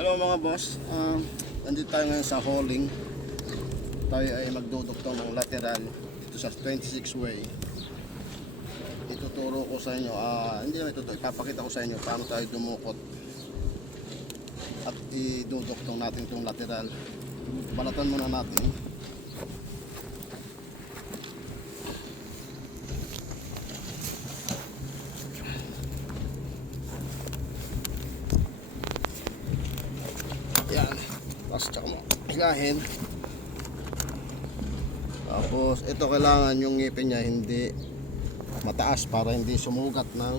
Hello mga boss, nandito tayo ngayon sa hauling. Tayo ay magduduktong ng lateral dito sa 26 way. Ituturo ko sa inyo, hindi naman ituturo, ipapakita ko sa inyo paano tayo dumukot at iduduktong natin itong lateral. Balatan muna natin. Yan, tapos tsaka mo hilahin. Tapos ito kailangan yung ngipin niya hindi mataas para hindi sumugat ng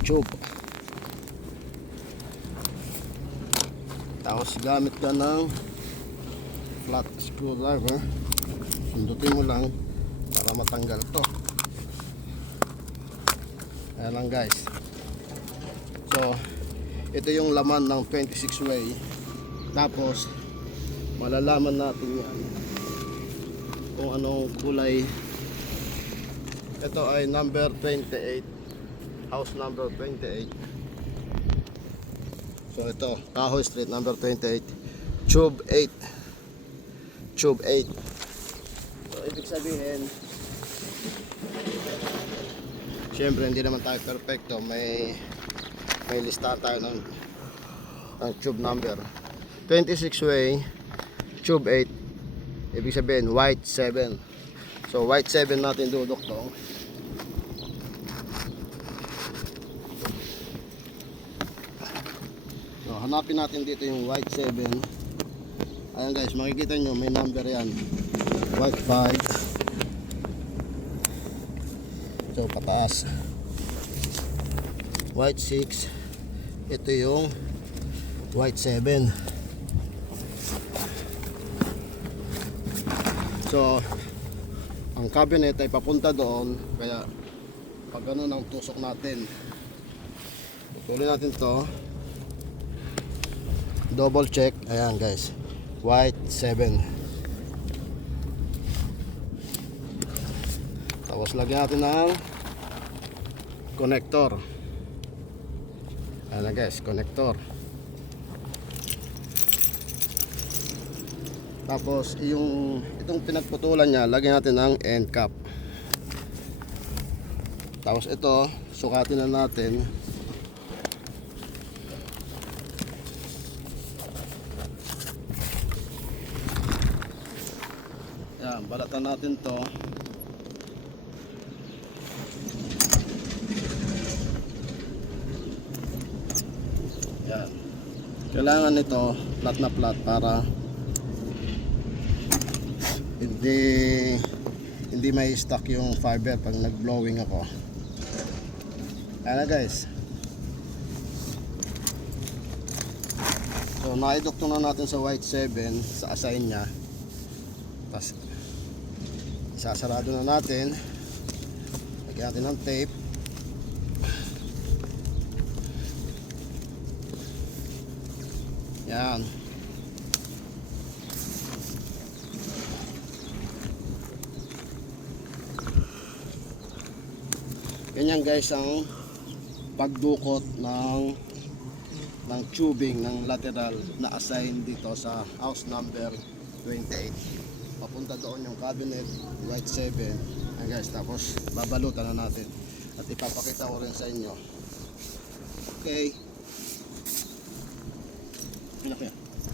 tube. Tapos gamit ka ng flat screwdriver, sundutin mo lang para matanggal to. Ayan lang guys. So ito yung laman ng 26 way. Tapos malalaman natin yan kung anong kulay. Ito ay number 28, house number 28. So ito, Kahoy Street number 28, tube 8. Tube 8. So ibig sabihin, syempre hindi naman tayo perfecto, may listahan tayo ng tube number 26 way, tube 8. Ibig sabihin white 7. So white 7 natin duduktong. So hanapin natin dito yung white 7. Ayan guys, makikita nyo may number yan, white 5. So pataas white 6. Ito yung white 7. So ang cabinet ay papunta doon, kaya pag ganun ang tusok natin, tuloy natin to, double check. Ayan guys, white 7. Tapos lagyan natin ng connector. Ayan na guys, connector. Tapos itong pinagputulan niya, lagyan natin ng end cap. Tapos ito, sukatin na natin. Yan, balatan natin to. Yan. Kailangan ito flat na flat para hindi may stuck yung fiber pag nag-blowing ako. Ayan na guys. So naiduktong na natin sa white 7 sa assign nya. Tapos sasarado na natin. Lagyan natin ng tape. Yan. Ganyan guys ang pagdukot ng tubing ng lateral na assign dito sa house number 28. Papunta doon yung cabinet, white 7. Ayan guys, tapos babalutan na natin at ipapakita ko rin sa inyo. Okay. Pinakya.